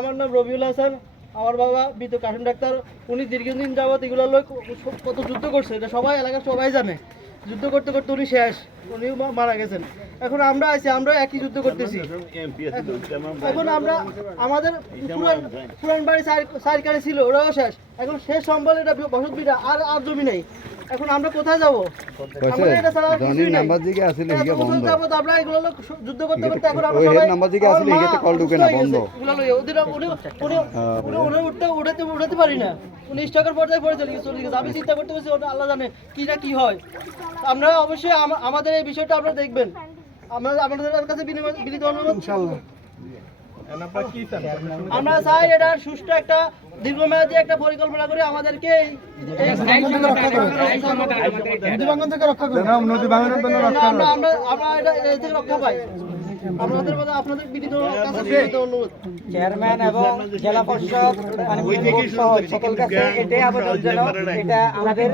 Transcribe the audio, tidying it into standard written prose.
আমার নাম রবিউল হাসান। আমার বাবা মৃত কাশিম ডাক্তার। উনি দীর্ঘদিন যাবত এগুলো কত যুদ্ধ করছে, এটা সবাই এলাকার সবাই জানে। যুদ্ধ করতে করতে উনি শেষ, উনি মারা গেছেন। এখন আমরা আছি, আমরা একই যুদ্ধ করতেছি। এখন আমরা আমাদের পুরান বাড়ি সারকারি ছিল, ওরাও শেষ। এখন শেষ সম্বল এটা বসত বিটা আর জমি নেই। এখন আমরা কোথায় যাবো? আমরা এগুলো যুদ্ধ করতে করতে এখন আমরা উঠাতে পারি না। উনি স্টকের পর্যায়ে পড়ে চলে গেছে। আমি চিন্তা করতে পারছি আল্লাহ জানে কি না কি হয়। আমরা অবশ্যই আমাদের এই বিষয়টা আপনারা দেখবেন। আমরা আপনাদের কাছে বিনীত অনুরোধ, আমরা চাই এটা সুষ্ঠু একটা দীর্ঘমেয়াদী একটা পরিকল্পনা করে আমাদেরকে রক্ষা পাই। আপনাদের বিনীত অনুরোধ চেয়ারম্যান এবং জেলা পরিষদ সকল কাছে এটাই আবেদন যেন এটা আমাদের